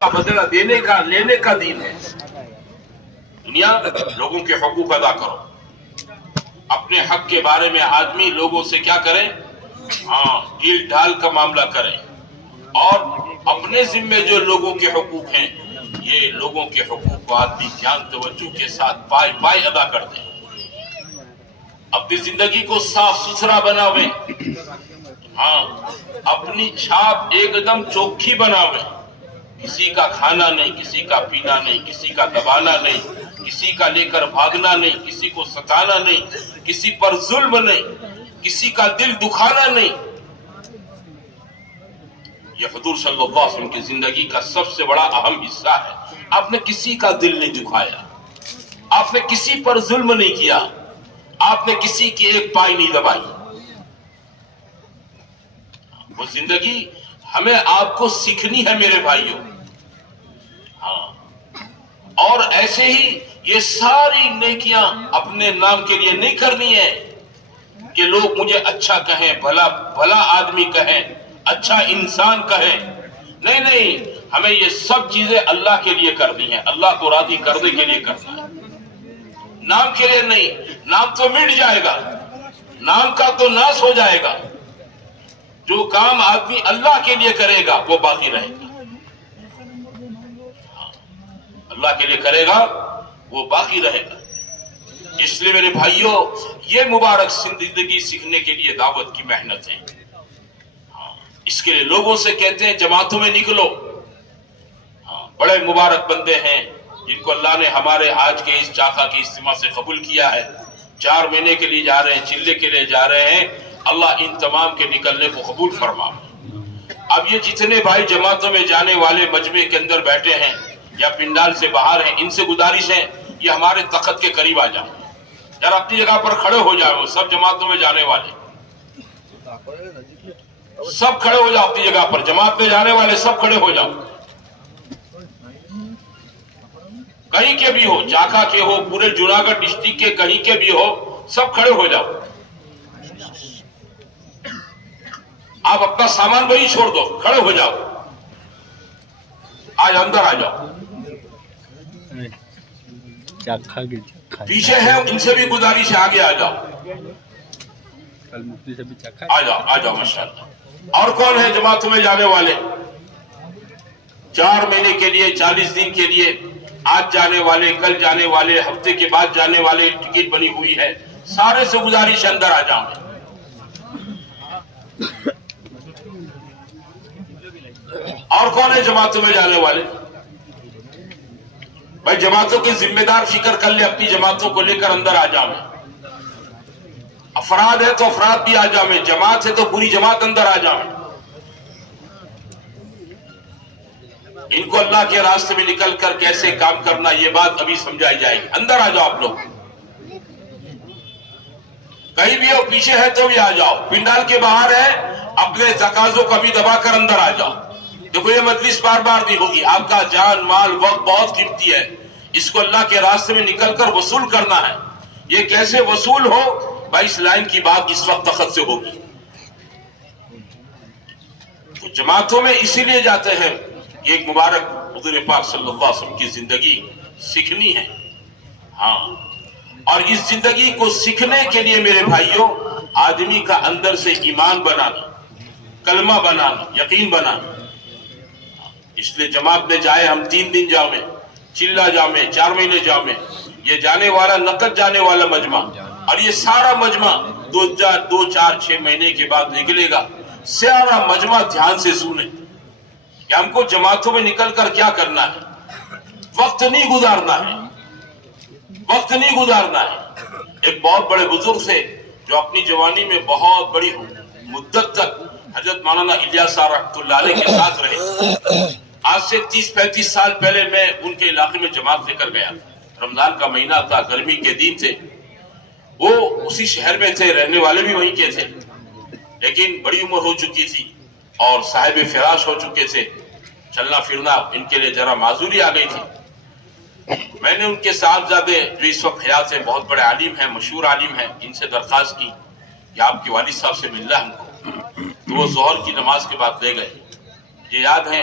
بدلہ دینے کا لینے کا دین ہے. دنیا لوگوں کے حقوق ادا کرو. اپنے حق کے بارے میں آدمی لوگوں سے کیا کریں؟ ڈیل ڈال کا معاملہ کریں. اور اپنے ذمے جو لوگوں کے حقوق ہیں یہ لوگوں کے حقوق کو آدمی دھیان توجہ کے ساتھ پائے پائے ادا کر دیں. اپنی زندگی کو صاف ستھرا بناویں. اپنی چھاپ ایک دم چوکھی بناویں. کسی کا کھانا نہیں، کسی کا پینا نہیں، کسی کا دبانا نہیں، کسی کا لے کر بھاگنا نہیں، کسی کو ستانا نہیں، کسی پر ظلم نہیں، کسی کا دل دکھانا نہیں. یہ حضور صلی اللہ علیہ وسلم کی زندگی کا سب سے بڑا اہم حصہ ہے. آپ نے کسی کا دل نہیں دکھایا، آپ نے کسی پر ظلم نہیں کیا، آپ نے کسی کی ایک پائی نہیں دبائی. وہ زندگی ہمیں آپ کو سیکھنی ہے میرے بھائیوں. اور ایسے ہی یہ ساری نیکیاں اپنے نام کے لیے نہیں کرنی ہے کہ لوگ مجھے اچھا کہیں، بھلا آدمی کہیں، اچھا انسان کہیں. نہیں، ہمیں یہ سب چیزیں اللہ کے لیے کرنی ہے، اللہ کو راضی کرنے کے لیے کرنا ہے. نام کے لیے نہیں. نام تو مٹ جائے گا، نام کا تو ناش ہو جائے گا. جو کام آدمی اللہ کے لیے کرے گا وہ باقی رہے گا. اللہ کے لیے کرے گا وہ باقی رہے گا. اس لیے میرے بھائیوں یہ مبارک زندگی سیکھنے کے لیے دعوت کی محنت ہے. اس کے لیے لوگوں سے کہتے ہیں جماعتوں میں نکلو. بڑے مبارک بندے ہیں جن کو اللہ نے ہمارے آج کے اس چاقا کے اجتماع سے قبول کیا ہے. 4 مہینے کے لیے جا رہے ہیں، چلے کے لیے جا رہے ہیں. اللہ ان تمام کے نکلنے کو قبول فرما. اب یہ جتنے بھائی جماعتوں میں جانے والے مجمع کے اندر بیٹھے ہیں یا پنڈال سے باہر ہیں، ان سے گزارش ہے یہ ہمارے تخت کے قریب آ جائیں. ذرا اپنی جگہ پر کھڑے ہو جاؤ. سب جماعتوں میں جانے والے سب کھڑے ہو جاؤ اپنی جگہ پر. جماعت میں جانے والے سب کھڑے ہو جاؤ. کہیں کے بھی ہو، چاکا کے ہو، پورے جوناگڑھ ڈسٹرکٹ کے کہیں کے بھی ہو، سب کھڑے ہو جاؤ. آپ اپنا سامان وہی چھوڑ دو، کھڑے ہو جاؤ. آج اندر آ جاؤ. پیچھے ہے ان سے بھی گزارش ہے آگے آ جاؤ. آ جاؤ ماشاءاللہ. اور کون ہے جماعتوں میں جانے والے؟ 4 مہینے کے لیے، 40 دن کے لیے، آج جانے والے، کل جانے والے، ہفتے کے بعد جانے والے، ٹکٹ بنی ہوئی ہے. سارے سے گزارش اندر آ جاؤ. اور کون ہے جماعتوں میں جانے والے؟ بھائی جماعتوں کے ذمہ دار فکر کر لے، اپنی جماعتوں کو لے کر اندر آ جاؤ. افراد ہے تو افراد بھی آ جاؤ. جماعت ہے تو پوری جماعت اندر آ جاؤ. ان کو اللہ کے راستے میں نکل کر کیسے کام کرنا یہ بات ابھی سمجھائی جائے گی. اندر آ جاؤ آپ لوگ. کہیں بھی ہو، پیچھے ہے تو بھی آ جاؤ. پنڈال کے باہر ہے، اپنے تقاضوں کو بھی دبا کر اندر آ جاؤ. دیکھو یہ مجلس بار بار بھی ہوگی. آپ کا جان مال وقت بہت قیمتی ہے. اس کو اللہ کے راستے میں نکل کر وصول کرنا ہے. یہ کیسے وصول ہو؟ بھائی اس لائن کی بات اس وقت تخت سے ہوگی. تو جماعتوں میں اسی لیے جاتے ہیں کہ ایک مبارک حضور پاک صلی اللہ علیہ وسلم کی زندگی سیکھنی ہے. اور اس زندگی کو سیکھنے کے لیے میرے بھائیوں آدمی کا اندر سے ایمان بنانا، کلمہ بنانا، یقین بنانا. اس لیے جماعت میں جائے ہم 3 دن جاؤ میں، چلا جاؤ میں، 4 مہینے جاؤ میں. یہ جانے والا نقد جانے والا مجمع، اور یہ سارا مجمع 2، 4، 6 مہینے کے بعد نکلے گا. سارا مجمع دھیان سے سنے کہ ہم کو جماعتوں میں نکل کر کیا کرنا ہے. وقت نہیں گزارنا ہے، وقت نہیں گزارنا ہے. ایک بہت بڑے بزرگ سے جو اپنی جوانی میں بہت بڑی مدت تک حضرت مولانا الیاس صاحب رحمۃ اللہ علیہ کے ساتھ رہے. آج سے 30-35 سال پہلے میں ان کے علاقے میں جماعت لے کر گیا. رمضان کا مہینہ تھا، گرمی کے دن تھے. وہ اسی شہر میں تھے، رہنے والے بھی وہیں کے تھے، لیکن بڑی عمر ہو چکی تھی اور صاحب فراش ہو چکے تھے. چلنا پھرنا ان کے لیے ذرا معذوری آ گئی تھی. میں نے ان کے صاحبزادے جو اس وقت حیات ہیں، بہت بڑے عالم ہیں، مشہور عالم ہیں، ان سے درخواست کی کہ آپ کے والد صاحب سے ملنا ہم کو. تو وہ ظہر کی نماز کے بعد لے گئے. یہ یاد ہے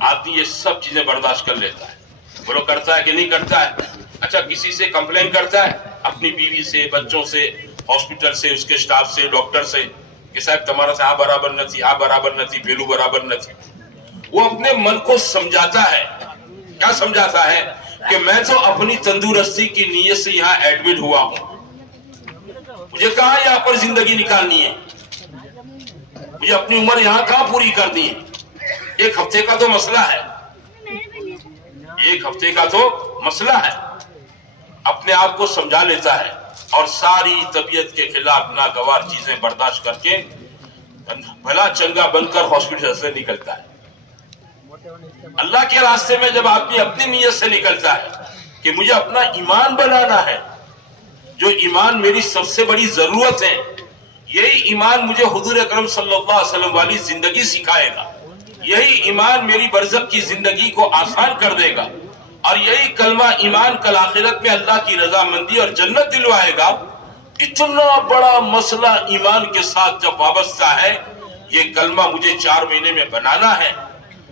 آدمی یہ سب چیزیں برداشت کر لیتا ہے. بولو کرتا ہے کہ نہیں کرتا ہے؟ اچھا کسی سے کمپلین کرتا ہے اپنی بیوی سے, بچوں سے, ہاسپٹل سے, اس کے سٹاف سے, ڈاکٹر سے کہ صاحب تمہارا سے برابر نہ تھی, برابر نہ تھی, پھیلو برابر نہ تھی. وہ اپنے من کو سمجھاتا ہے. کیا سمجھاتا ہے؟ کہ میں تو اپنی تندرستی کی نیت سے یہاں ایڈمٹ ہوا ہوں, مجھے کہاں یہاں پر زندگی نکالنی ہے, مجھے اپنی عمر یہاں کہاں پوری کرنی ہے. ایک ہفتے کا تو مسئلہ ہے, ایک ہفتے کا تو مسئلہ ہے. اپنے آپ کو سمجھا لیتا ہے اور ساری طبیعت کے خلاف ناگوار چیزیں برداشت کر کے بھلا چنگا بن کر ہاسپٹل سے نکلتا ہے. اللہ کے راستے میں جب آدمی اپنی نیت سے نکلتا ہے کہ مجھے اپنا ایمان بنانا ہے, جو ایمان میری سب سے بڑی ضرورت ہے, یہی ایمان مجھے حضور اکرم صلی اللہ علیہ وسلم والی زندگی سکھائے گا, یہی ایمان میری برزخ کی زندگی کو آسان کر دے گا, اور یہی کلمہ ایمان کل آخرت میں اللہ کی رضامندی اور جنت دلوائے گا. اتنا بڑا مسئلہ ایمان کے ساتھ جب وابستہ ہے, یہ کلمہ مجھے 4 مہینے میں بنانا ہے.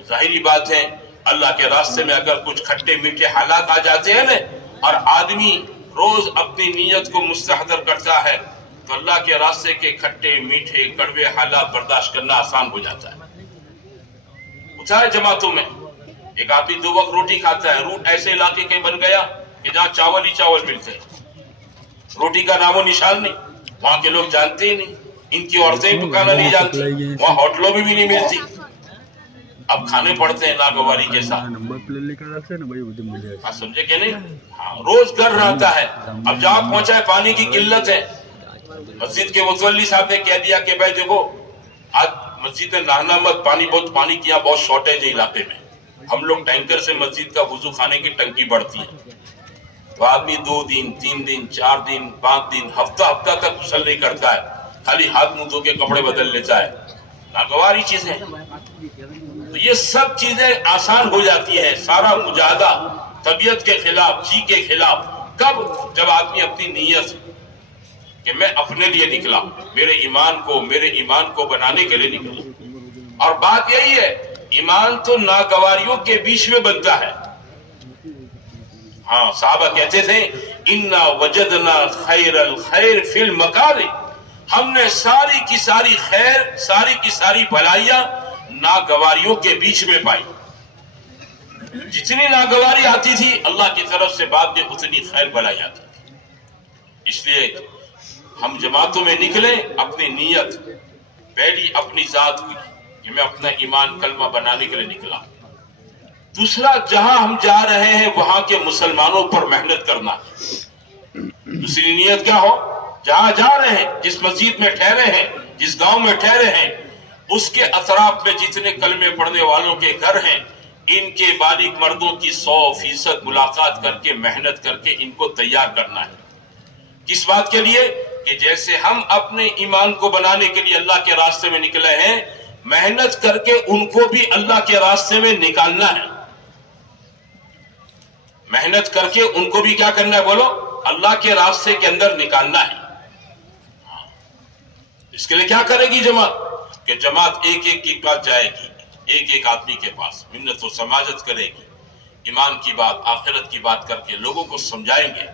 ظاہری بات ہے اللہ کے راستے میں اگر کچھ کھٹے میٹھے حالات آ جاتے ہیں نا, اور آدمی روز اپنی نیت کو مستحضر کرتا ہے, تو اللہ کے راستے کے کھٹے میٹھے کڑوے حالات برداشت کرنا آسان ہو جاتا ہے. پوچھا ہے جماعتوں میں, ایک آدمی 2 وقت روٹی کھاتا ہے, روٹ ایسے علاقے کے بن گیا کہ جہاں چاول ہی چاول ملتے ہیں, روٹی کا نام و نشان نہیں, وہاں کے لوگ جانتے ہی نہیں, ان کی عورتیں پکانا نہیں جانتی, وہاں ہوٹلوں میں بھی نہیں ملتی. اب کھانے پڑتے ہیں ناگواری کے ساتھ, سمجھے کہ نہیں؟ ہاں, روز گھر رہتا ہے. اب جہاں پہنچا ہے پانی کی قلت ہے, مسجد کے متولی صاحب نے کہہ دیا کہ بھائی دیکھو آج مسجد میں نہانا مت, پانی کی یہاں بہت شارٹیج ہے علاقے میں, ہم لوگ ٹینکر سے مسجد کا وضو خانے کی ٹنکی بڑھتی ہے. تو آدمی 2 دن 3 دن 4 دن 5 دن ہفتہ تک غسل نہیں کرتا ہے, خالی ہاتھ منہ دھو کے کپڑے بدل لیتا ہے. ناگواری چیزیں. تو یہ سب چیزیں آسان ہو جاتی ہیں. سارا مجاہدہ طبیعت کے خلاف, جی کے خلاف, کب؟ جب آدمی اپنی نیت کہ میں اپنے لیے نکلا, میرے ایمان کو بنانے کے لیے نکلا. اور بات یہی ہے, ایمان تو ناگواریوں کے بیچ میں بنتا ہے. ہاں, صحابہ کہتے تھے انا وجدنا خیر الخیر فی المکارہ, ہم نے ساری کی ساری خیر, ساری کی ساری بھلائیاں ناگواریوں کے بیچ میں پائی. جتنی ناگواری آتی تھی اللہ کی طرف سے بعد میں اتنی خیر بھلائی آتی تھی. اس لیے ہم جماعتوں میں نکلے, اپنی نیت پہلی اپنی ذات کی کہ میں اپنا ایمان کلمہ بنانے کے لیے نکلا. دوسرا, جہاں ہم جا رہے ہیں وہاں کے مسلمانوں پر محنت کرنا. دوسری نیت کیا ہو, جہاں جا رہے ہیں, جس مسجد میں ٹھہرے ہیں, جس گاؤں میں ٹھہرے ہیں, اس کے اطراف میں جتنے کلمے پڑھنے والوں کے گھر ہیں, ان کے بالغ مردوں کی 100% ملاقات کر کے محنت کر کے ان کو تیار کرنا ہے. کس بات کے لیے؟ کہ جیسے ہم اپنے ایمان کو بنانے کے لیے اللہ کے راستے میں نکلے ہیں, محنت کر کے ان کو بھی اللہ کے راستے میں نکالنا ہے. محنت کر کے ان کو بھی کیا کرنا ہے؟ بولو, اللہ کے راستے کے اندر نکالنا ہے. اس کے لیے کیا کرے گی جماعت؟ کہ جماعت ایک ایک کے پاس جائے گی, ایک ایک آدمی کے پاس منت و سماجت کرے گی, ایمان کی بات, آخرت کی بات کر کے لوگوں کو سمجھائیں گے,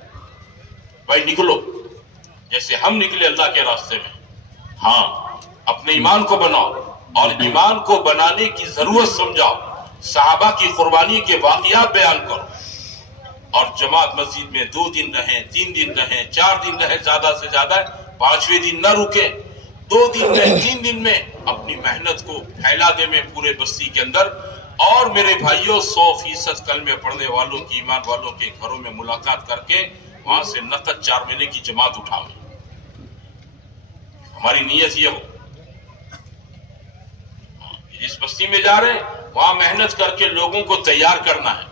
بھائی نکلو جیسے ہم نکلے اللہ کے راستے میں. ہاں, اپنے ایمان کو بناؤ اور ایمان کو بنانے کی ضرورت سمجھاؤ, صحابہ کی قربانی کے واقعات بیان کرو. اور جماعت مسجد میں 2 دن رہیں, 3 دن رہیں, 4 دن رہیں, زیادہ سے زیادہ 5ویں دن نہ رکے. 2 دن میں 3 دن میں اپنی محنت کو پھیلا دے میں پورے بستی کے اندر. اور میرے بھائیوں 100% کلمے پڑھنے والوں کی, ایمان والوں کے گھروں میں ملاقات کر کے وہاں سے نقد 4 مہینے کی جماعت اٹھاؤں. ہماری نیت یہ ہو, جس بستی میں جا رہے ہیں وہاں محنت کر کے لوگوں کو تیار کرنا ہے.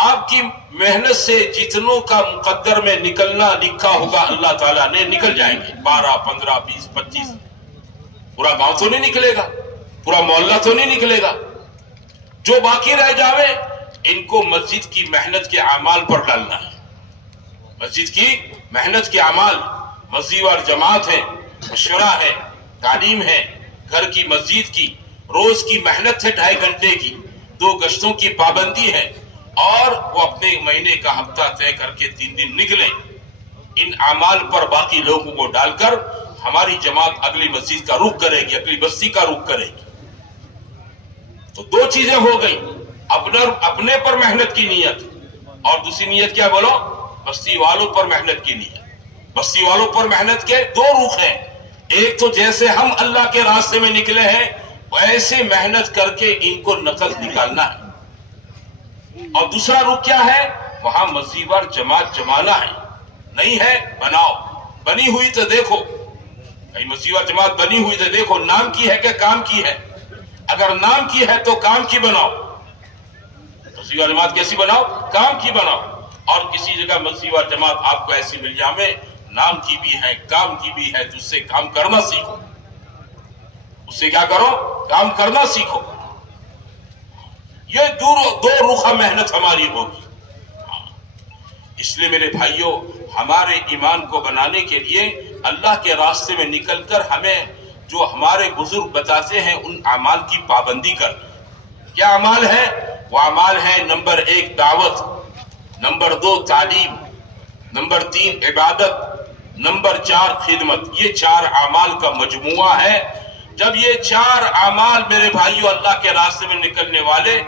آپ کی محنت سے جتنوں کا مقدر میں نکلنا لکھا ہوگا اللہ تعالیٰ نے, نکل جائیں گے. 12 15 20 25, پورا گاؤں تو نہیں نکلے گا, پورا محلہ تو نہیں نکلے گا. جو باقی رہ جاوے ان کو مسجد کی محنت کے اعمال پر ڈالنا ہے. مسجد کی محنت کے اعمال, مسجد اور جماعت ہے, مشورہ ہے, تعلیم ہے, گھر کی مسجد کی, روز کی محنت ہے 2.5 گھنٹے کی، 2 گشتوں کی پابندی ہے، اور وہ اپنے مہینے کا ہفتہ طے کر کے 3 دن نکلیں، ان اعمال پر باقی لوگوں کو ڈال کر ہماری جماعت اگلی مسجد کا رخ کرے گی، اگلی بستی کا رخ کرے گی۔ تو 2 چیزیں ہو گئی، اپنے پر محنت کی نیت، اور دوسری نیت کیا بولو؟ بستی والوں پر محنت کی نیت۔ بستی والوں پر محنت کے 2 رخ ہیں، ایک تو جیسے ہم اللہ کے راستے میں نکلے ہیں ویسے محنت کر کے ان کو نقد نکالنا ہے، اور دوسرا رخ کیا ہے؟ وہاں مسجد وار جماعت جمانا ہے۔ نہیں ہے بناؤ، بنی ہوئی تو دیکھو، کہیں مسجد وار جماعت بنی ہوئی تو دیکھو نام کی ہے کہ کام کی ہے؟ اگر نام کی ہے تو کام کی بناؤ۔ مسجد وار جماعت کیسی بناؤ؟ کام کی بناؤ۔ اور کسی جگہ مسجد وار جماعت آپ کو ایسی مل جائے نام کی بھی ہے کام کی بھی ہے تو اس سے کام کرنا سیکھو، اس سے کیا کرو؟ کام کرنا سیکھو۔ یہ 2 رخہ محنت ہماری ہوگی۔ اس لیے میرے بھائیوں، ہمارے ایمان کو بنانے کے لیے اللہ کے راستے میں نکل کر ہمیں جو ہمارے بزرگ بتاتے ہیں ان اعمال کی پابندی کر۔ کیا اعمال ہے؟ وہ اعمال ہیں نمبر 1 دعوت، نمبر 2 تعلیم، نمبر 3 عبادت، نمبر 4 خدمت۔ یہ 4 اعمال کا مجموعہ ہے۔ جب یہ 4 اعمال میرے بھائیوں اللہ کے راستے میں نکلنے والے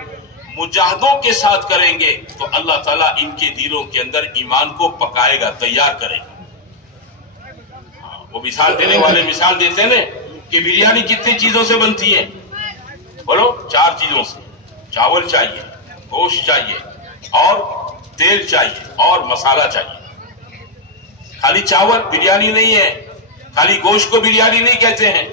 مجاہدوں کے ساتھ کریں گے تو اللہ تعالیٰ ان کے دلوں کے اندر ایمان کو پکائے گا، تیار کرے گا۔ وہ مثال دینے والے مثال دیتے ہیں کہ بریانی کتنی چیزوں سے بنتی ہے؟ بولو 4 چیزوں سے۔ چاول چاہیے، گوشت چاہیے، اور تیل چاہیے، اور مسالہ چاہیے۔ خالی چاول بریانی نہیں ہے، خالی گوشت کو بریانی نہیں کہتے ہیں،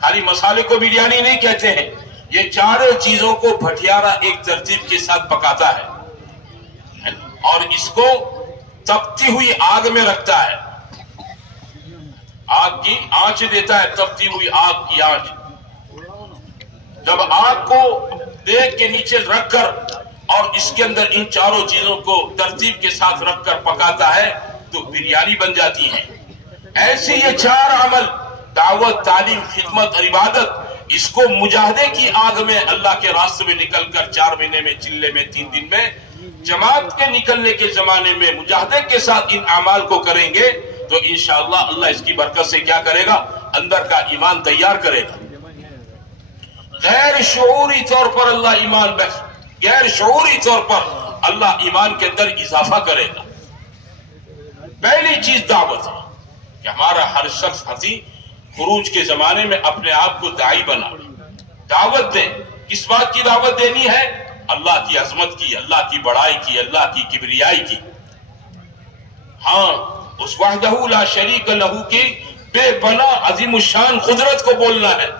خالی مسالے کو بریانی نہیں کہتے ہیں۔ یہ 4 چیزوں کو بھٹیارا ایک ترتیب کے ساتھ پکاتا ہے اور اس کو تپتی ہوئی آگ میں رکھتا ہے، آگ کی آنچ دیتا ہے، تپتی ہوئی آگ کی آنچ۔ جب آگ کو دیگ کے نیچے رکھ کر اور اس کے اندر ان 4 چیزوں کو ترتیب کے ساتھ رکھ کر پکاتا ہے تو بریانی بن جاتی ہے۔ ایسے یہ 4 عمل، دعوت، تعلیم، خدمت اور عبادت، اس کو مجاہدے کی آگ میں اللہ کے راستے میں نکل کر 4 مہینے میں، چلے میں، 3 دن میں، جماعت کے نکلنے کے زمانے میں مجاہدے کے ساتھ ان اعمال کو کریں گے تو انشاءاللہ اللہ اس کی برکت سے کیا کرے گا؟ اندر کا ایمان تیار کرے گا۔ غیر شعوری طور پر اللہ ایمان بخش، غیر شعوری طور پر اللہ ایمان کے اندر اضافہ کرے گا۔ پہلی چیز دعوت ہے کہ ہمارا ہر شخص ہنسی خروج کے زمانے میں اپنے آپ کو داعی بنا، دعوت دیں۔ کس بات کی دعوت دینی ہے؟ اللہ کی عظمت کی، اللہ کی بڑائی کی، اللہ کی کبریائی کی۔ ہاں، اس وحدہ لا شریک لہ کی بے پناہ عظیم الشان قدرت کو بولنا ہے۔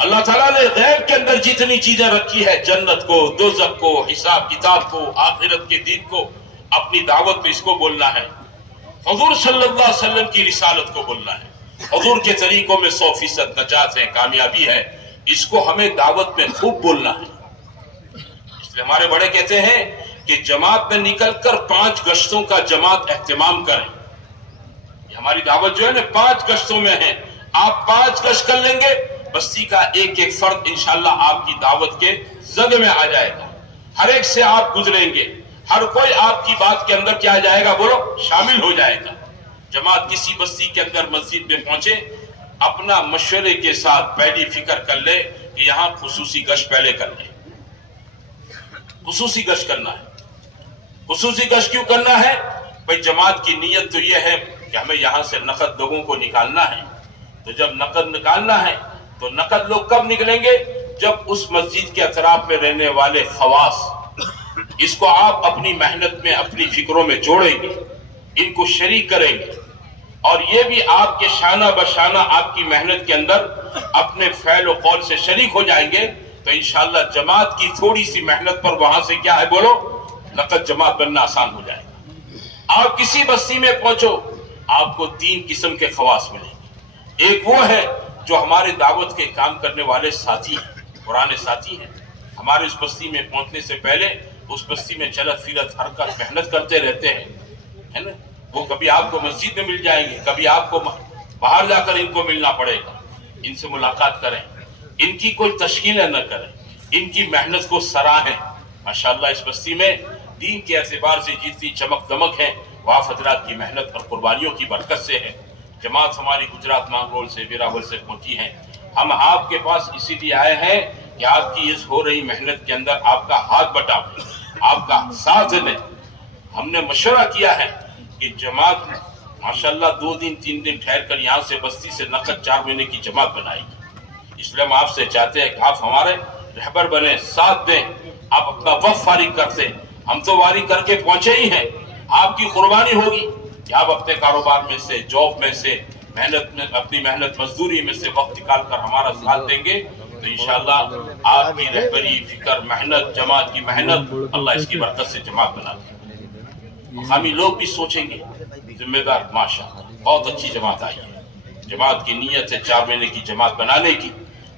اللہ تعالیٰ نے غیب کے اندر جتنی چیزیں رکھی ہے، جنت کو، دوزخ کو، حساب کتاب کو، آخرت کے دن کو، اپنی دعوت میں اس کو بولنا ہے۔ حضور صلی اللہ علیہ وسلم کی رسالت کو بولنا ہے۔ حضور کے طریقوں میں 100% نجات ہے، کامیابی ہے، اس کو ہمیں دعوت میں خوب بولنا ہے۔ اس لیے ہمارے بڑے کہتے ہیں کہ جماعت میں نکل کر 5 گشتوں کا جماعت اہتمام کریں۔ یہ ہماری دعوت جو ہے نا 5 گشتوں میں ہے، آپ 5 گشت کر لیں گے، بستی کا ایک ایک فرد انشاءاللہ آپ کی دعوت کے زد میں آ جائے گا، ہر ایک سے آپ گزریں گے، ہر کوئی آپ کی بات کے اندر کیا جائے گا؟ بولو، شامل ہو جائے گا۔ جماعت کسی بستی کے اندر مسجد میں پہنچے، اپنا مشورے کے ساتھ پہلی فکر کر لے کہ یہاں خصوصی گشت پہلے کر لیں، خصوصی گشت کرنا ہے۔ خصوصی گشت کیوں کرنا ہے؟ بھائی جماعت کی نیت تو یہ ہے کہ ہمیں یہاں سے نقد لوگوں کو نکالنا ہے، تو جب نقد نکالنا ہے تو نقد لوگ کب نکلیں گے؟ جب اس مسجد کے اطراف میں رہنے والے خواص، اس کو آپ اپنی محنت میں، اپنی فکروں میں جوڑیں گے، ان کو شریک کریں گے، اور یہ بھی آپ کے شانہ بشانہ آپ کی محنت کے اندر اپنے فعل و قول سے شریک ہو جائیں گے تو انشاءاللہ جماعت کی تھوڑی سی محنت پر وہاں سے کیا ہے؟ بولو، نقد جماعت بننا آسان ہو جائے گا۔ آپ کسی بستی میں پہنچو، آپ کو 3 قسم کے خواص ملیں گے۔ ایک وہ ہے جو ہمارے دعوت کے کام کرنے والے ساتھی ہیں، پرانے ساتھی ہیں، ہمارے اس بستی میں پہنچنے سے پہلے اس بستی میں چلت پھرت حرکت محنت کرتے رہتے ہیں، ہے نا؟ وہ کبھی آپ کو مسجد میں مل جائیں گے، کبھی آپ کو باہر جا کر ان کو ملنا پڑے گا، ان سے ملاقات کریں۔ ان کی کوئی تشکیلیں نہ کریں، ان کی محنت کو سراہیں۔ ماشاءاللہ اس بستی میں دین کے اعتبار سے جتنی چمک دمک ہے وہ آپ حضرات کی محنت اور قربانیوں کی برکت سے ہے۔ جماعت ہماری گجرات مانگرول سے ویراول سے پہنچی ہیں، ہم آپ کے پاس اسی لیے آئے ہیں کہ آپ کی اس ہو رہی محنت کے اندر آپ کا ہاتھ بٹائیں، آپ کا ساتھ دیں۔ ہم نے مشورہ کیا ہے کہ جماعت ماشاءاللہ 2 دن 3 دن ٹھہر کر یہاں سے بستی سے نقد 4 مہینے کی جماعت بنائے گی، اس لیے ہم آپ سے چاہتے ہیں کہ آپ ہمارے رہبر بنے، ساتھ دیں، آپ اپنا وقت فارغ کرتے، ہم تو واری کر کے پہنچے ہی ہیں، آپ کی قربانی ہوگی کہ آپ اپنے کاروبار میں سے، جاب میں سے، محنت میں، اپنی محنت مزدوری میں سے وقت نکال کر ہمارا ساتھ دیں گے تو انشاءاللہ آپ کی رہبری، فکر، محنت، جماعت کی محنت اللہ اس کی برکت سے جماعت بنا دے۔ مقامی لوگ بھی سوچیں گے ذمہ دار، ماشاءاللہ بہت اچھی جماعت آئی ہے، جماعت کی نیت ہے 4 مہینے کی جماعت بنانے کی،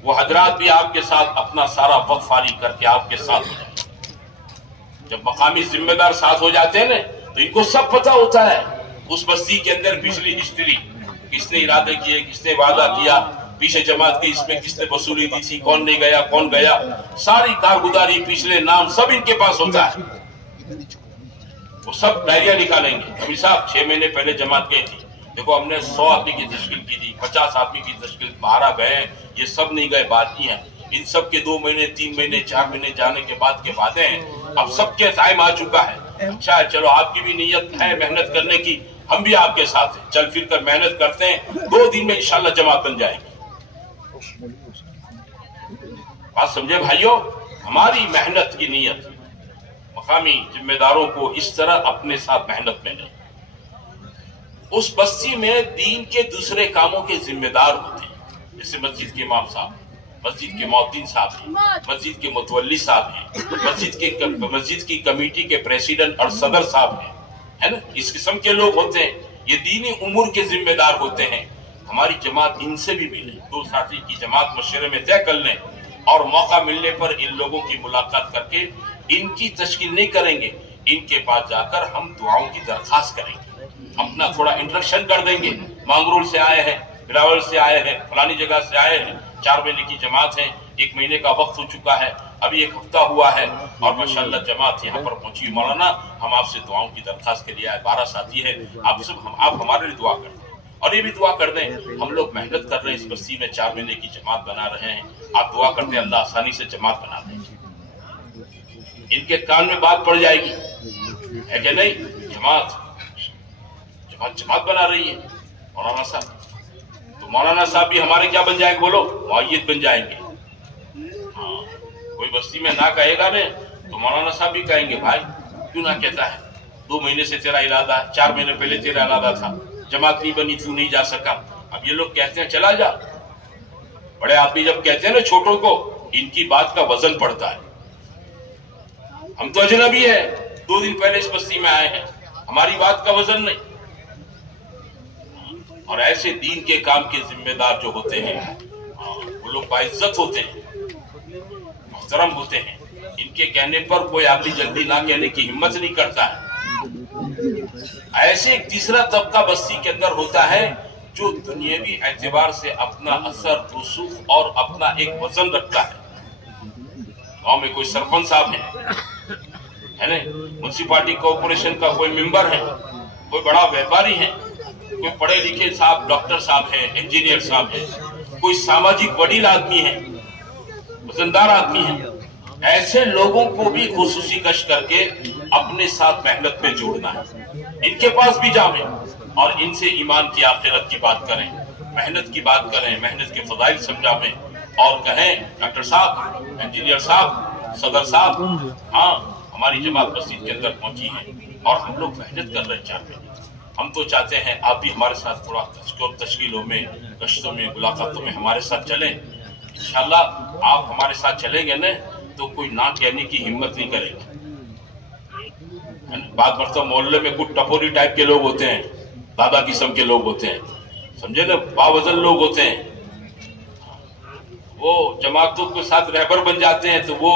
وہ حضرات بھی آپ کے ساتھ اپنا سارا وقت فارغ کر کے آپ کے ساتھ ہو جائیں۔ جب مقامی ذمہ دار ساتھ ہو جاتے ہیں نا تو ان کو سب پتہ ہوتا ہے اس بستی کے اندر پچھلی ہسٹری، کس نے ارادے کیے، کس نے وعدہ کیا، پیچھے جماعت کی اس میں کس نے وصولی دی تھی، کون نہیں گیا، کون گیا، ساری کارگزاری، پچھلے نام سب ان کے پاس ہوتا ہے، وہ سب ڈائریاں نکالیں گے۔ کبھی صاحب 6 مہینے پہلے جماعت گئی تھی، دیکھو ہم نے 100 آدمی کی تشکیل کی تھی، 50 آدمی کی تشکیل، 12 گئے، یہ سب نہیں گئے، باقی ہیں، ان سب کے 2 مہینے 3 مہینے 4 مہینے جانے کے بعد کے وعدے ہیں، اب سب کے ٹائم آ چکا ہے۔ اچھا ہے، چلو آپ کی بھی نیت ہے محنت کرنے کی، ہم بھی آپ کے ساتھ ہیں، چل پھر کر محنت کرتے ہیں، 2 دن میں انشاءاللہ جماعت بن جائے گی۔ بات سمجھے بھائیوں، ہماری محنت کی نیت، مقامی ذمہ داروں کو اس طرح اپنے ساتھ محنت میں لیں۔ اس بستی میں دین کے دوسرے کاموں کے ذمہ دار ہوتے ہیں، جیسے مسجد کے امام صاحب، مسجد کے مؤذن صاحب ہیں، مسجد کے متولی صاحب ہیں، مسجد کی کمیٹی کے پریزیڈنٹ اور صدر صاحب ہیں، ہے نا، اس قسم کے لوگ ہوتے ہیں، یہ دینی امور کے ذمہ دار ہوتے ہیں۔ ہماری جماعت ان سے بھی ملے، 2 ساتھی کی جماعت مشورے میں طے کر لیں اور موقع ملنے پر ان لوگوں کی ملاقات کر کے ان کی تشکیل نہیں کریں گے، ان کے پاس جا کر ہم دعاؤں کی درخواست کریں گے، اپنا تھوڑا انٹروڈکشن کر دیں گے، مانگرول سے آئے ہیں، بلاول سے آئے ہیں، فلانی جگہ سے آئے ہیں، 4 مہینے کی جماعت ہے، 1 مہینے کا وقت ہو چکا ہے، ابھی 1 ہفتہ ہوا ہے اور ماشاءاللہ جماعت یہاں پر پہنچی۔ مولانا ہم آپ سے دعاؤں کی درخواست کے لیے آئے، 12 ساتھی ہیں، آپ ہمارے لیے دعا کر دیں اور یہ بھی دعا کر دیں، ہم لوگ محنت کر رہے ہیں، اس بستی میں 4 مہینے کی جماعت بنا رہے ہیں، آپ دعا کرتے ہیں اللہ آسانی سے جماعت بنا دیں۔ ان کے کان میں بات پڑ جائے گی، ہے کہ نہیں، جماعت بنا رہی ہے مولانا صاحب، تو مولانا صاحب بھی ہمارے کیا بن جائیں گے، بولو معید بن جائیں گے۔ ہاں، کوئی بستی میں نہ کہے گا نا تو مولانا صاحب بھی کہیں گے بھائی کیوں نہ کہتا ہے، 2 مہینے سے تیرا ارادہ ہے، 4 مہینے پہلے تیرا ارادہ تھا، جماعت نہیں بنی، تو نہیں جا سکا، اب یہ لوگ کہتے ہیں چلا جا۔ بڑے آدمی جب کہتے ہیں نا چھوٹوں کو، ان کی بات کا وزن پڑتا ہے۔ ہم تو اجنبی ہیں، 2 دن پہلے اس بستی میں آئے ہیں، ہماری بات کا وزن نہیں۔ اور ایسے دین کے کام کے ذمہ دار جو ہوتے ہیں وہ لوگ باعزت ہوتے ہیں، محترم ہوتے ہیں، ان کے کہنے پر کوئی آدمی جلدی نہ کہنے کی ہمت نہیں کرتا ہے۔ ایسے ایک تیسرا طبقہ بستی کے اندر ہوتا ہے جو دنیاوی اعتبار سے اپنا اثر، رسوخ اور اپنا ایک وزن رکھتا ہے۔ گاؤں میں کوئی سرپنچ صاحب ہے نا، منسپالٹی کارپوریشن کا کوئی ممبر ہے، کوئی بڑا ویپاری ہے، کوئی پڑھے لکھے صاحب، ڈاکٹر صاحب ہے، انجینئر صاحب ہے، کوئی ساماجک وڈیل آدمی ہے، وزندار آدمی ہے، ایسے لوگوں کو بھی خصوصی کش کر کے اپنے ساتھ محنت میں جوڑنا ہے۔ ان کے پاس بھی جائیں اور ان سے ایمان کی، آخرت کی بات کریں، محنت کی بات کریں، محنت کے فضائل سمجھائیں اور کہیں ڈاکٹر صاحب، انجینئر صاحب، صدر صاحب، ہاں ہماری جماعت مسجد کے اندر پہنچی ہے اور ہم لوگ محنت کر رہے ہیں 4 مہینے، ہم تو چاہتے ہیں آپ بھی ہمارے ساتھ تھوڑا تشکیلوں میں، گشتوں میں، ملاقاتوں میں ہمارے ساتھ چلیں، انشاءاللہ آپ ہمارے ساتھ چلیں گے نا تو کوئی نہ کہنے کی ہمت نہیں کرے گا۔ بات مرتبہ محلے میں کچھ ٹپوری ٹائپ کے لوگ ہوتے ہیں، دادا قسم کے لوگ ہوتے ہیں، سمجھے نا، باوزن لوگ ہوتے ہیں، وہ جماعتوں کے ساتھ رہبر بن جاتے ہیں تو وہ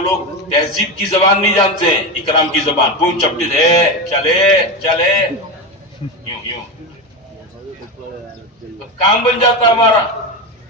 لوگ تہذیب کی زبان نہیں جانتے ہیں، اکرام کی زبان، پون چپٹی سے چلے یوں کام بن جاتا ہمارا،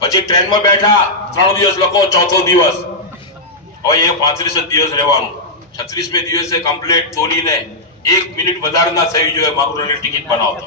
પછી ટ્રેનમાં બેઠા 3 દિવસ લોકો ચોથો દિવસ, હવે એ 35 દિવસ રહેવાનું। 36મે દિવસે કમ્પ્લીટ તોડીને 1 મિનિટ વધારે ના થઈ જોઈએ માગરોની ટિકિટ બનાવતા।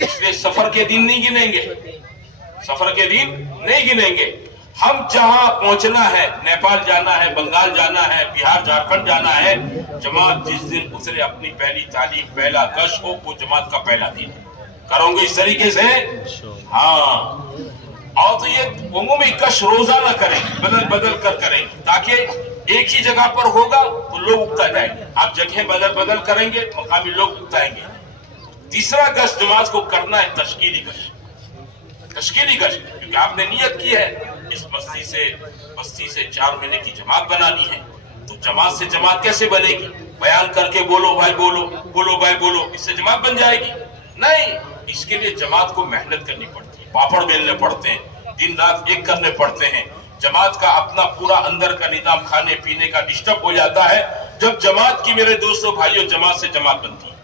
اس لیے سفر کے دن نہیں گنیں گے، سفر کے دن نہیں گنیں گے. ہم جہاں پہنچنا ہے، نیپال جانا ہے، بنگال جانا ہے، بہار جھارکھنڈ جانا ہے، جماعت جس دن اترے اپنی پہلی تعلیم، پہلا گش ہو، وہ جماعت کا پہلا دن کروں گے اس طریقے سے. ہاں، اور تو یہ عمومی کش روزانہ کریں، بدل بدل کر کریں، تاکہ ایک ہی جگہ پر ہوگا تو لوگ اگتا جائیں گے. آپ جگہ بدل بدل کریں گے، مقامی لوگ اگتائیں گے. تیسرا گش جماعت کو کرنا ہے تشکیلی گش. تشکیلی گش کیونکہ آپ نے نیت کی ہے اس بستی سے 4 مہینے کی جماعت بنانی ہے. تو جماعت سے جماعت کیسے بنے گی؟ بیان کر کے بولو بھائی بولو، بولو بھائی بولو، اس سے جماعت بن جائے گی؟ نہیں، اس کے لیے جماعت کو محنت کرنی پڑتی ہے، پاپڑ بیلنے پڑتے ہیں، دن رات ایک کرنے پڑتے ہیں. جماعت کا اپنا پورا اندر کا نظام کھانے پینے کا ڈسٹرب ہو جاتا ہے جب جماعت کی، میرے دوستوں بھائیوں، جماعت سے جماعت بنتی ہے.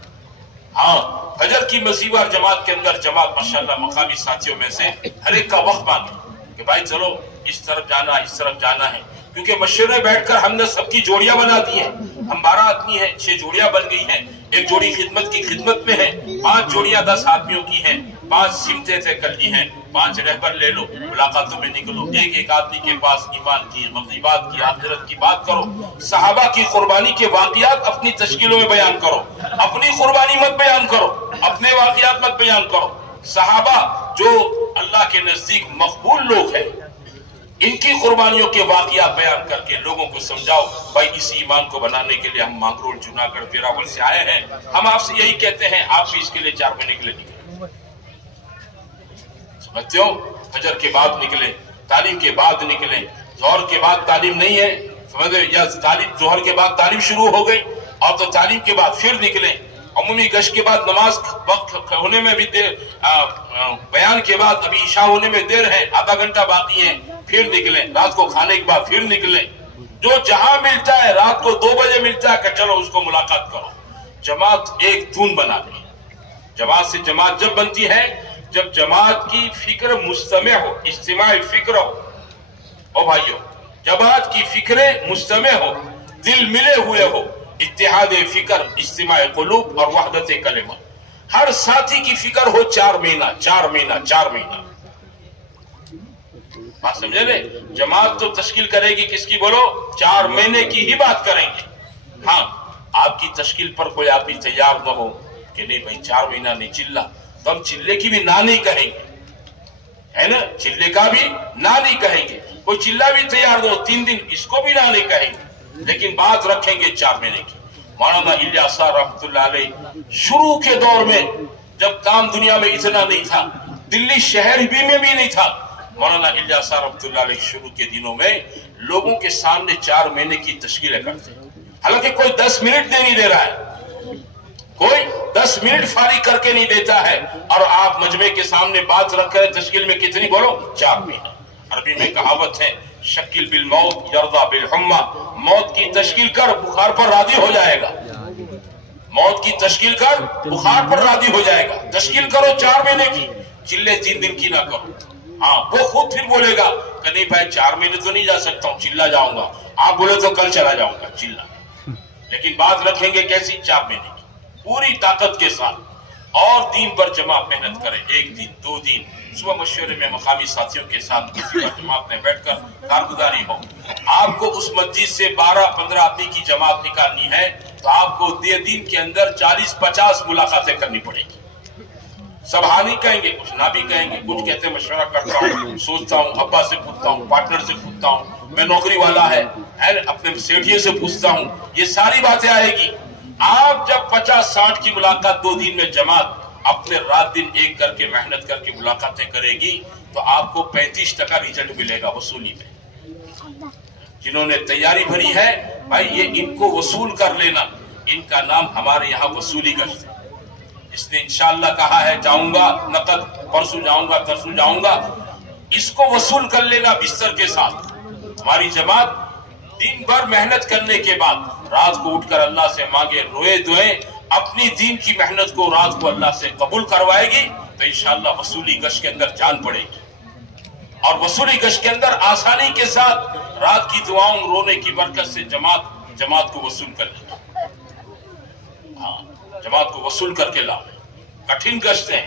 ہاں، فجر کی مسیح جماعت کے اندر جماعت ماشاءاللہ مقامی ساتھیوں میں سے ہر ایک کا وقت مانگے کہ بھائی چلو اس طرف جانا، اس طرف جانا ہے. کیونکہ مشورے بیٹھ کر ہم نے سب کی جوڑیاں بنا دی ہیں. ہم 12 آدمی ہیں، 6 جوڑیاں بن گئی ہیں. ایک جوڑی خدمت کی خدمت میں ہے، 5 جوڑیاں 10 آدمیوں کی ہیں، 5 سمتیں طے کر لی ہیں، 5 رہبر لے لو، ملاقاتوں میں نکلو، ایک ایک آدمی کے پاس ایمان کی، مغیبات کی، آخرت کی بات کرو. صحابہ کی قربانی کے واقعات اپنی تشکیلوں میں بیان کرو. اپنی قربانی مت بیان کرو، اپنے واقعات مت بیان کرو. صحابہ جو اللہ کے نزدیک مقبول لوگ ہیں، ان کی قربانیوں کے واقعات بیان کر کے لوگوں کو سمجھاؤ بھائی اس ایمان کو بنانے کے لیے ہم مانگرول، جوناگڑھ، ویراول سے آئے ہیں. ہم آپ سے یہی کہتے ہیں، آپ بھی اس کے لیے 4 مہینے کے لیے نکلیں. سمجھتے ہو؟ فجر کے بعد نکلیں، تعلیم کے بعد نکلیں. ظہر کے بعد تعلیم نہیں ہے، سمجھتے ہو؟ یا تعلیم ظہر کے بعد تعلیم شروع ہو گئی اور تو تعلیم کے بعد پھر نکلیں. عمومی گشت کے بعد نماز وقت ہونے میں بھی دیر، بیان کے بعد ابھی عشاء ہونے میں دیر ہے، آدھا گھنٹہ باقی ہے، پھر نکلیں. رات کو کھانے کے بعد پھر نکلیں. جو جہاں ملتا ہے، رات کو 2 بجے ملتا ہے کہ چلو اس کو ملاقات کرو. جماعت ایک دھن بنا دی. جماعت سے جماعت جب بنتی ہے جب جماعت کی فکر مجتمع ہو، اجتماعی فکر ہو. او بھائیو، جماعت کی فکریں مجتمع ہو، دل ملے ہوئے ہو، اتحاد فکر، اجتماع قلوب اور وحدت کلمہ. ہر ساتھی کی فکر ہو 4 مہینہ 4 مہینہ 4 مہینہ. بات سمجھے لے؟ جماعت تو تشکیل کرے گی کس کی بولو؟ 4 مہینے کی ہی بات کریں گے. ہاں، آپ کی تشکیل پر کوئی آدمی تیار نہ ہو کہ نہیں بھائی 4 مہینہ نہیں چلا، تو ہم چلے کی بھی نہ نہیں کہیں گے، ہے نا؟ چلے کا بھی نہ نہیں کہیں گے. کوئی چلا بھی تیار نہ ہو 3 دن، اس کو بھی نہ نہیں کہیں گے، لیکن بات رکھیں گے 4 مہینے کی. مولانا الیاس رحمۃ اللہ علیہ شروع کے دور میں جب کام دنیا میں اتنا نہیں تھا، دلی شہر بھی میں نہیں تھا، مولانا الیاس رحمۃ اللہ علیہ شروع کے دنوں میں لوگوں کے سامنے 4 مہینے کی تشکیلیں کرتے. حالانکہ کوئی 10 منٹ دے نہیں دے رہا ہے، کوئی 10 منٹ فارغ کر کے نہیں دیتا ہے، اور آپ مجمع کے سامنے بات رکھ کر تشکیل میں کتنی بولو؟ 4 مہینہ. عربی میں کہاوت ہے، شکل بالموت یرضا بالحمى، موت کی تشکیل کر بخار پر راضی ہو جائے گا. موت کی تشکیل کر بخار پر راضی ہو جائے گا. تشکیل کرو 4 مہینے کی، چلے 3 دن کی نہ کرو. ہاں، وہ خود پھر بولے گا کہ نہیں بھائی 4 مہینے تو نہیں جا سکتا ہوں، چلا جاؤں گا. آپ بولے تو کل چلا جاؤں گا، چلا. لیکن بات رکھیں گے کیسی؟ 4 مہینے کی پوری طاقت کے ساتھ. اور دین پر جمع محنت کریں، 1 دن 2 دن صبح مشورے میں مقامی ساتھیوں کے ساتھ کسی پر جماعت میں بیٹھ کر کارگزاری ہو. آپ کو اس مسجد سے 12-15 آدمی کی جماعت نکالنی ہے تو آپ کو دن کے اندر 40-50 ملاقاتیں کرنی پڑے گی. سب ہاں نہیں کہیں گے، کچھ نہ بھی کہیں گے. کچھ کہتے ہیں مشورہ کرتا ہوں، سوچتا ہوں، ابا سے پوچھتا ہوں، پارٹنر سے پوچھتا ہوں، میں نوکری والا ہے، اپنے سیٹھیے سے پوچھتا ہوں. یہ ساری باتیں آئے گی. آپ جب 50-60 کی ملاقات 2 دن میں جماعت اپنے رات دن ایک کر کے محنت کر کے ملاقاتیں کرے گی تو آپ کو 35% ریزلٹ ملے گا وصولی میں. جنہوں نے تیاری بھری ہے بھائی، یہ ان کو وصول کر لینا. ان کا نام ہمارے یہاں وصولی گشت ہے. اس نے انشاءاللہ کہا ہے جاؤں گا نقد، پرسوں جاؤں گا، ترسوں جاؤں گا. اس کو وصول کر لینا بستر کے ساتھ. ہماری جماعت دن بھر محنت کرنے کے بعد رات کو اٹھ کر اللہ سے مانگے، روئے دھوئے، اپنی دین کی محنت کو رات کو اللہ سے قبول کروائے گی تو انشاءاللہ وصولی گشت کے اندر جان پڑے گی. اور وصولی گشت کے اندر آسانی کے ساتھ رات کی دعاؤں رونے کی برکت سے جماعت کو وصول کر لے گی. ہاں، جماعت کو وصول کر کے لاؤ. کٹھن گشت ہیں،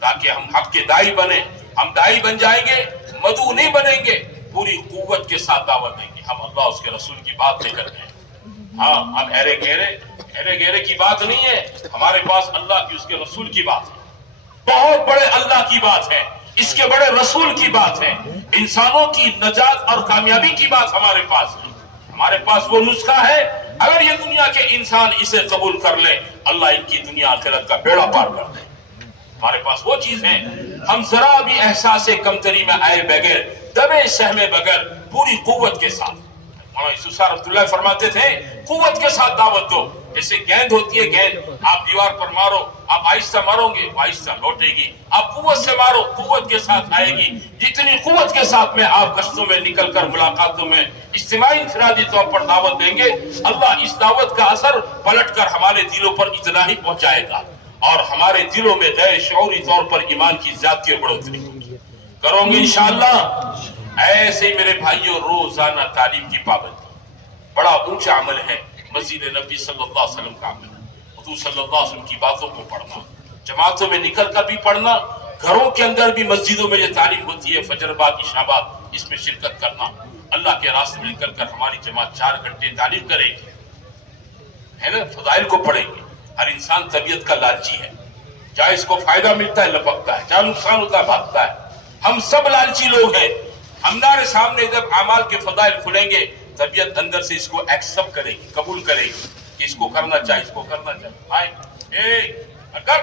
تاکہ ہم حق کے دائی بنے. ہم دائی بن جائیں گے, مدعو نہیں بنیں گے, پوری قوت کے ساتھ دعوت دیں گے. ہم اللہ اس کے رسول کی بات لے کر گئے. ہاں, ہم ایرے گہرے کی بات نہیں ہے, ہمارے پاس اللہ کی اس کے رسول کی بات ہے. بہت بڑے اللہ کی بات ہے, اس کے بڑے رسول کی بات ہے, انسانوں کی نجات اور کامیابی کی بات ہمارے پاس ہے. ہمارے پاس وہ نسخہ ہے, اگر یہ دنیا کے انسان اسے قبول کر لیں, اللہ ان کی دنیا آخرت کا بیڑا پار کر دے. ہمارے پاس وہ چیز ہے. ہم ذرا بھی احساس کمتری میں آئے بغیر, دبے سہمے بغیر, پوری قوت کے ساتھ. مولانا یوسف صاحب رحمۃ اللہ فرماتے تھے, قوت کے ساتھ دعوت دو. جیسے گیند ہوتی ہے, گیند آپ دیوار پر مارو, آپ آہستہ مارو گے, آہستہ لوٹے گی. آپ قوت سے مارو, قوت کے ساتھ آئے گی. جتنی قوت کے ساتھ میں آپ گشتوں میں نکل کر, ملاقاتوں میں اجتماعی انفرادی طور پر دعوت دیں گے, اللہ اس دعوت کا اثر پلٹ کر ہمارے دلوں پر اتنا ہی پہنچائے گا, اور ہمارے دلوں میں غیر شعوری طور پر ایمان کی زیادتی اور بڑھوتری ہوگی. کرو گے انشاءاللہ. ایسے ہی میرے بھائیوں, روزانہ تعلیم کی پابندی بڑا اونچا عمل ہے. مسجد نبی صلی اللہ علیہ وسلم کا عمل, حضور صلی اللہ علیہ وسلم کی باتوں کو پڑھنا, جماعتوں میں نکل کر بھی پڑھنا, گھروں کے اندر بھی مسجدوں میں یہ تعلیم ہوتی ہے, فجر بعد عشاء بعد, اس میں شرکت کرنا. اللہ کے راستے میں نکل کر ہماری جماعت 4 گھنٹے تعلیم کرے گی, ہے نا, فضائل کو پڑھیں گے. ہر انسان طبیعت کا لالچی ہے, جہاں اس کو فائدہ ملتا ہے لپکتا ہے, جہاں نقصان ہوتا ہے بھاگتا ہے. ہم سب لالچی لوگ ہیں. ہمارے سامنے جب اعمال کے فضائل کھلیں گے, طبیعت اندر سے اس کو ایکسپٹ کرے گی, قبول کرے گی کہ اس کو کرنا چاہیے, اس کو کرنا چاہیے. اگر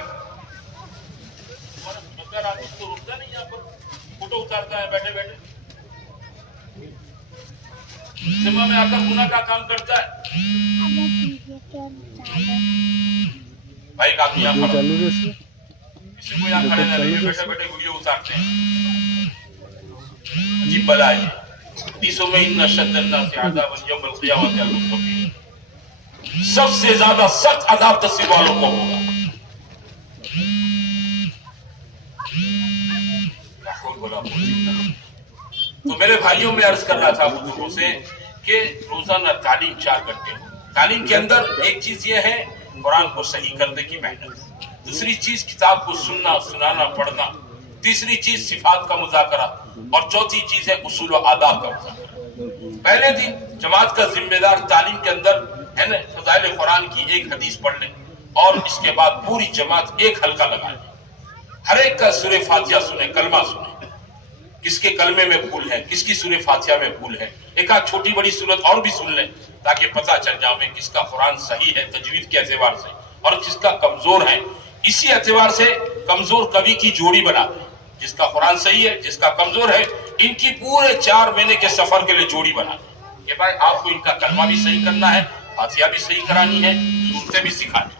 آپ اس کو رکتا نہیں, یہاں پر فوٹو اتارتا ہے بیٹھے بیٹھے, سما میں آ کر گناہ کا کام کرتا ہے. بھائی کا آدمی یہاں کھڑا, کسی کو یہاں کھڑے نہ رہے, بیٹھے بیٹھے ویڈیو اتارتے ہیں. عجیب بلا ہے. حدیثوں میں ان اشد الناس عذابا یوم القیامۃ المتقین, سب سے زیادہ سخت عذاب تصویر والوں کو ہوگا. تو میرے بھائیوں میں عرض کر رہا تھا بزرگوں سے کہ روزانہ تعلیم 4 گھنٹے ہو. تعلیم کے اندر ایک چیز یہ ہے, قرآن کو صحیح کرنے کی محنت. دوسری چیز کتاب کو سننا, سنانا, پڑھنا. تیسری چیز صفات کا مذاکرہ, اور چوتھی چیز ہے اصول و آداب کا مذاکرہ. پہلے دن جماعت کا ذمہ دار تعلیم کے اندر ہے نا, فضائل قرآن کی ایک حدیث پڑھ لیں, اور اس کے بعد پوری جماعت ایک حلقہ لگا لیں. ہر ایک کا سورہ فاتحہ سنیں, کلمہ سنیں, کس کے کلمے میں بھول ہے, کس کی سورہ فاتحہ میں بھول ہے. ایک آدھ چھوٹی بڑی سورت اور بھی سن لیں, تاکہ پتہ چل جائے کس کا قرآن صحیح ہے تجوید کے اعتبار سے, اور کس کا کمزور ہے. اسی اعتبار سے کمزور کوی کی جوڑی بنا دیں, جس کا قرآن صحیح ہے, جس کا کمزور ہے, ان کی پورے 4 مہینے کے سفر کے لیے جوڑی بنا دیں کہ بھائی آپ کو ان کا کلمہ بھی صحیح کرنا ہے, فاتحہ بھی صحیح کرانی ہے, صورتیں بھی سکھانی ہے.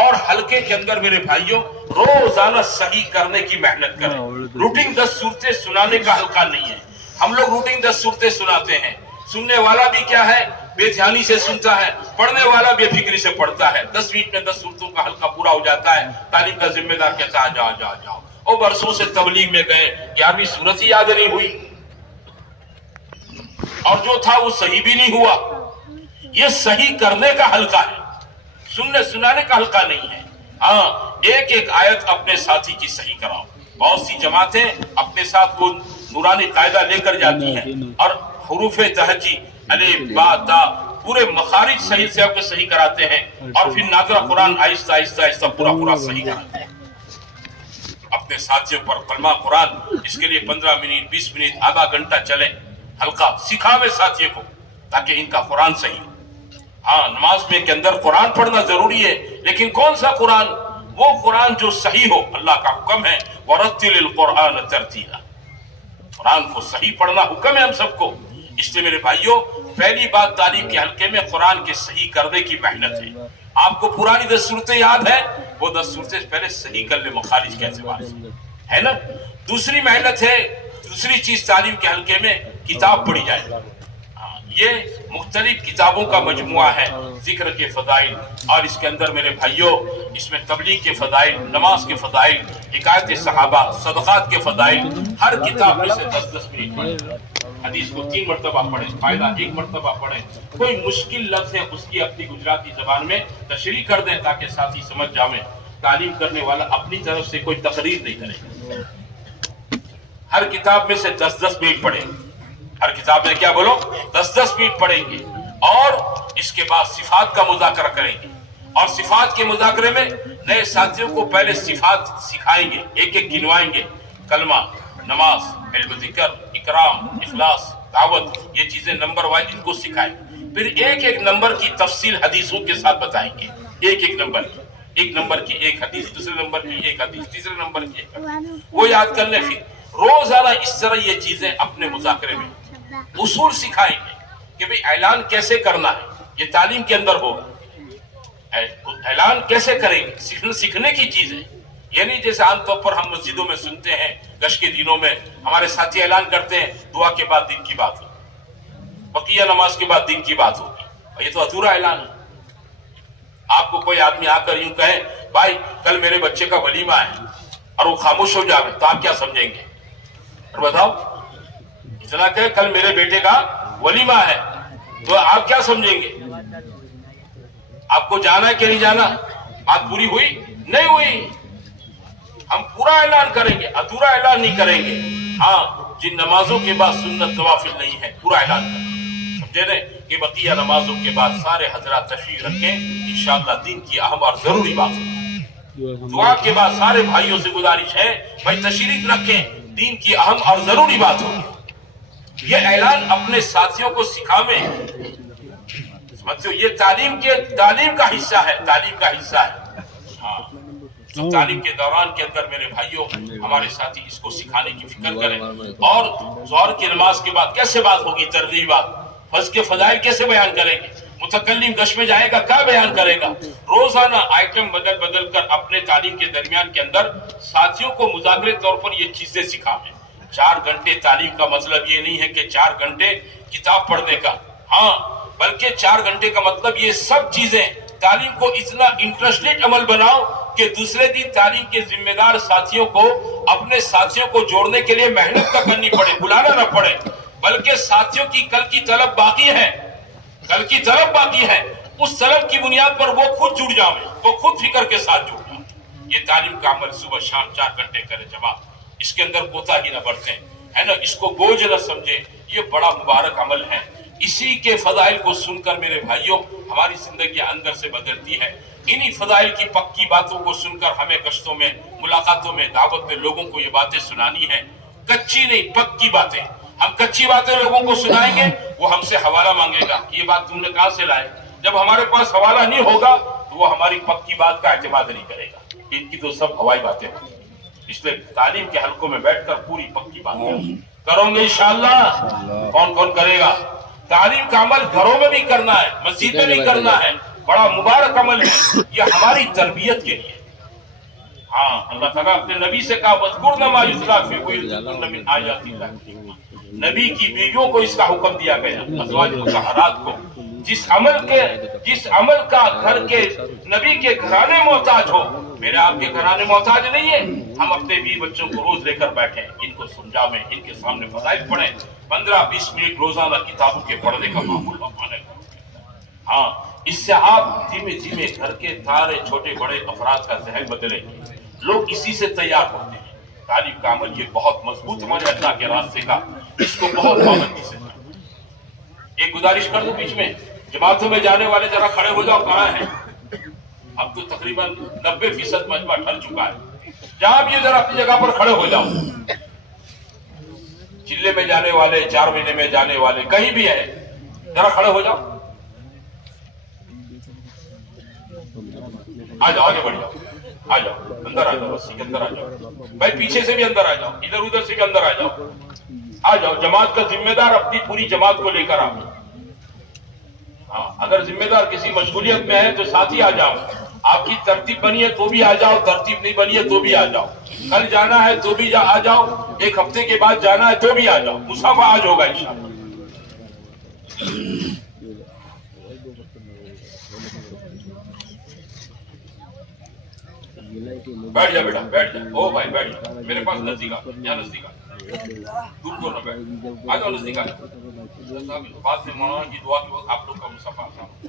اور حلقے کے اندر میرے بھائیوں روزانہ صحیح کرنے کی محنت کریں. روٹین 10 صورتیں سنانے کا حلقہ نہیں ہے. ہم لوگ روٹین 10 صورتیں سناتے ہیں, سننے والا بھی کیا ہے, بے دھیانی سے سنتا ہے, پڑھنے والا بے فکری سے پڑھتا ہے. 10 منٹ میں 10 صورتوں کا حلقہ پورا ہو جاتا ہے. تعلیم کا ذمہ دار کہتا ہے جاؤ. اور برسوں سے تبلیغ میں گئے, 11ویں سورت ہی یاد نہیں ہوئی, اور جو تھا وہ صحیح بھی نہیں ہوا. یہ صحیح کرنے کا حلقہ ہے, سننے سنانے کا حلقہ نہیں ہے. ہاں, ایک آیت اپنے ساتھی کی صحیح کراؤ. بہت سی جماعتیں اپنے ساتھ وہ نورانی قاعدہ لے کر جاتی ہیں, اور حروف تہجی الف با تا پورے مخارج صحیح سے آپ کو صحیح کراتے ہیں, اور پھر ناظرہ قرآن آہستہ آہستہ پورا صحیح کراتے ہیں. اپنے ساتھیوں پر کلمہ قرآن, اس کے لیے 15 منٹ 20 منٹ آدھا گھنٹہ چلے, حلقہ سکھاوے ساتھیوں کو, تاکہ ان کا قرآن صحیح. ہاں, نماز میں کے اندر قرآن پڑھنا ضروری ہے, لیکن کون سا قرآن؟ وہ قرآن جو صحیح ہو. اللہ کا حکم ہے وَرَتِّلِ الْقُرْآنَ تَرْتِيلًا, قرآن کو صحیح پڑھنا حکم ہے ہم سب کو. اس لیے میرے بھائیوں, پہلی بات تعلیم کے حلقے میں قرآن کے صحیح کرنے کی محنت ہے. آپ کو پرانی 10 صورتیں یاد ہے, وہ 10 صورتیں پہلے صحیح کر لیں مخارج کے اعتبار سے, ہے نا. دوسری محنت ہے, دوسری چیز تعلیم کے حلقے میں کتاب پڑھی جائے. یہ مختلف کتابوں کا مجموعہ ہے, ذکر کے فضائل, اور اس کے اندر میرے بھائیوں اس میں تبلیغ کے فضائل, نماز کے فضائل, حکایت صحابہ, صدقات کے فضائل. ہر کتاب میں سے 10 منٹ پڑھیں. حدیث کو 3 مرتبہ پڑھیں, فائدہ 1 مرتبہ پڑھیں. کوئی مشکل لفظ ہے اس کی اپنی گجراتی زبان میں تشریح کر دیں تاکہ ساتھی سمجھ جائیں. تعلیم کرنے والا اپنی طرف سے کوئی تقریر نہیں کرے گا. ہر کتاب میں سے 10-10 منٹ پڑھیں گے. ہر کتاب میں کیا بولو 10-10 منٹ پڑھیں گے اور اس کے بعد صفات کا مذاکرہ کریں گے. اور صفات کے مذاکرے میں نئے ساتھیوں کو پہلے صفات سکھائیں گے, ایک ایک گنوائیں گے. کلمہ, نماز, علم ذکر, اکرام, اخلاص, دعوت, یہ چیزیں نمبر وائز ان کو سکھائیں. پھر ایک ایک نمبر کی تفصیل حدیثوں کے ساتھ بتائیں گے. ایک ایک نمبر کی, ایک نمبر کی ایک حدیث, دوسرے نمبر کی ایک حدیث, تیسرے نمبر کی ایک حدیث, وہ یاد کر لیں. پھر روزانہ اس طرح یہ چیزیں اپنے مذاکرے میں اصول سکھائیں گے کہ بھئی اعلان کیسے کرنا ہے. یہ تعلیم کے اندر ہوگا. اعلان کیسے کریں گے, سیکھنے کی چیز ہے. یعنی جیسے عام طور پر ہم مسجدوں میں سنتے ہیں, گشت کے دنوں میں ہمارے ساتھی اعلان کرتے ہیں دعا کے بعد دین کی بات ہوگی, بقیہ نماز کے بعد دین کی بات ہوگی. یہ تو ادھورا اعلان ہے. آپ کو کوئی آدمی آ کر یوں کہے بھائی کل میرے بچے کا ولیمہ ہے, اور وہ خاموش ہو جائے تو آپ کیا سمجھیں گے؟ اور بتاؤ, اتنا کہ کل میرے بیٹے کا ولیمہ ہے تو آپ کیا سمجھیں گے؟ آپ کو جانا ہے کہ نہیں جانا؟ بات پوری ہوئی نہیں ہوئی؟ ہم پورا اعلان کریں گے, ادھورا اعلان نہیں کریں گے. ہاں, جن نمازوں کے بعد سنت نوافل نہیں ہے پورا اعلان کریں. سمجھے نا کہ بقیہ نمازوں کے بعد سارے حضرات تشریف رکھیں, انشاءاللہ دین کی اہم اور ضروری بات ہے. دعا کے بعد سارے بھائیوں سے گزارش ہے بھائی تشریف رکھیں, دین کی اہم اور ضروری بات ہوگی. یہ اعلان اپنے ساتھیوں کو سکھاویں. یہ تعلیم کا حصہ ہے, تعلیم کا حصہ ہے. ہاں, تو تعلیم کے دوران کے اندر میرے بھائیوں ہمارے ساتھی اس کو سکھانے کی فکر کریں. اور ظہر کی نماز کے بعد کیسے بات ہوگی, ترغیبات, فرض کے فضائل کیسے بیان کریں گے, متکلم گشت میں جائے گا کیا بیان کرے گا. روزانہ آئٹم بدل بدل کر اپنے تعلیم کے درمیان کے اندر ساتھیوں کو مذاکرے طور پر یہ چیزیں سکھاویں. 4 گھنٹے تعلیم کا مطلب یہ نہیں ہے کہ 4 گھنٹے کتاب پڑھنے کا, ہاں, بلکہ 4 گھنٹے کا مطلب یہ سب چیزیں تعلیم کو اتنا انٹرسٹڈ عمل بناؤ کہ دوسرے دن تعلیم کے ذمہ دار ساتھیوں کو, اپنے ساتھیوں کو جوڑنے کے لیے محنت نہ کرنی پڑے, بلانا نہ پڑے, بلکہ ساتھیوں کی کل کی طلب باقی ہے, کل کی طلب باقی ہے, اس طلب کی بنیاد پر وہ خود جڑ جائیں, وہ خود فکر کے ساتھ جڑ جائیں. یہ تعلیم کا عمل صبح شام 4 گھنٹے کرے جماعت, اس کے اندر کوتاہی نہ برتیں, ہے نا, اس کو بوجھ نہ سمجھے. یہ بڑا مبارک عمل ہے. اسی کے فضائل کو سن کر میرے بھائیوں ہماری زندگی اندر سے بدلتی ہے. انہی فضائل کی پکی باتوں کو سن کر ہمیں گشتوں میں, ملاقاتوں میں, دعوت میں لوگوں کو یہ باتیں سنانی ہے. کچی نہیں, پکی باتیں. ہم کچی باتیں لوگوں کو سنائیں گے, وہ ہم سے حوالہ مانگے گا, یہ بات تم نے کہاں سے لائے. جب ہمارے پاس حوالہ نہیں ہوگا تو وہ ہماری پکی بات کا اعتماد نہیں کرے گا. ان کی تو سب ہوائی باتیں ہوتی ہیں. اس لیے تعلیم کے حلقوں میں بیٹھ کر پوری پکی باتیں کرو گے انشاءاللہ. کون کون کرے گا؟ تعلیم کا عمل گھروں میں بھی کرنا ہے, مسجد میں بھی کرنا ہے. بڑا مبارک عمل ہے, یہ ہماری تربیت کے لیے. ہاں, اللہ تعالیٰ اپنے نبی سے کہا وَاذْكُرْنَ مَا يُتْلَىٰ فِي بُيُوتِكُنَّ مِنْ آيَاتِ اللَّهِ. نبی کی بیویوں کو اس کا حکم دیا گیا, ازواج مطہرات کو. جس عمل کا گھر کے نبی کے گھرانے محتاج ہو, میرے آپ کے گھرانے محتاج نہیں ہے. ہم اپنے بیوی بچوں کو روز لے کر بیٹھیں, ان کو سمجھاویں, ان کے سامنے فضائل پڑھیں. 15-20 منٹ روزانہ کتابوں کے پڑھنے کا معمول بنانے کا. ہاں, اس سے آپ دھیمے دھیمے گھر کے سارے چھوٹے بڑے افراد کا ذہن بدلیں گے. لوگ اسی سے تیار ہوتے ہیں. تعلیم کا عمل یہ بہت مضبوط عمل ہے اللہ کے راستے کا, اس کو بہت پابندی سے کریں. ایک گزارش کر دوں بیچ میں, جماعتوں میں جانے والے ذرا کھڑے ہو جاؤ. کہاں ہیں؟ اب تو تقریباً 90% مجمع ٹھل چکا ہے. جہاں بھی ذرا اپنی جگہ پر کھڑے ہو جاؤ. چلے میں جانے والے, 4 مہینے میں جانے والے, کہیں بھی ہے, ذرا کھڑے ہو جاؤ. آ جاؤ, آگے بڑھ جاؤ, آ جاؤ, اندر آ جاؤ, رسی کے اندر آ جاؤ. بھائی پیچھے سے بھی اندر آ جاؤ, ادھر ادھر سے بھی اندر آ جاؤ. آ جاؤ, جماعت کا ذمہ دار اپنی پوری جماعت کو لے کر آؤ. ہاں, اگر ذمہ دار کسی مشغولیت میں ہے تو ساتھ ہی آ جاؤ. آپ کی ترتیب بنی ہے تو بھی آ جاؤ, ترتیب نہیں بنی ہے تو بھی آ جاؤ. کل جانا ہے تو بھی آ جاؤ, 1 ہفتے کے بعد جانا ہے تو بھی آ جاؤ. مصافہ آج ہوگا انشاءاللہ. بیٹھ جا بیٹا, بیٹھ جا. او بھائی بیٹھ جا, میرے پاس نزدیک آ, یہاں نزدیک آ, دور کو نہ بیٹھ. آ جاؤ, نزدیک آ جاؤ. بعد میں مولانا کی دعا کے وقت آپ لوگ کا مصافہ آسان.